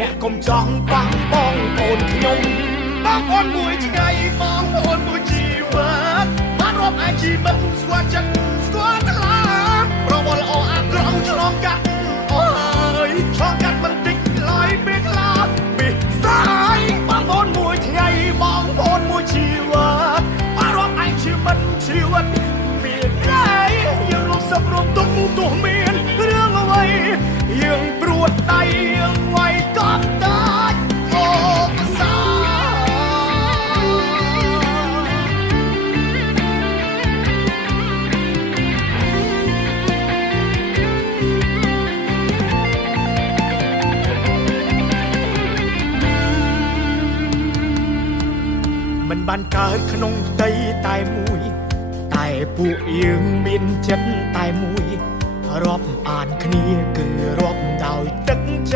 អ្នកកុំចង់បាំងបងអូនខ្ញុំបងអូនមួយថ្ងៃបងអូនមួយជីវិតបានរាប់អានជីវិតស្គាល់ចិត្តស្គាល់ថ្លាប្រវល់ល្អអាក្រក់ឆ្លងកាត់អូយឆ្លងកាត់មិនតិចឡើយពេលខ្លះពីស្អាយបងអូនមួយថ្ងៃបងអូនមួយជីវិតបានរាប់អានជីវិតមានតែយើងរួមសុខរួមទុក្ខទោះមានរឿងអ្វីយើងព្រួតដៃយើងໄວក៏ដាច់អូភាសាមិនបានកើតក្នុងផ្ទៃតែមួយតែពួកយើងមានចិត្តតែមួយរាប់អានគ្នាគឺរាប់ដោយទឹកចិត្ត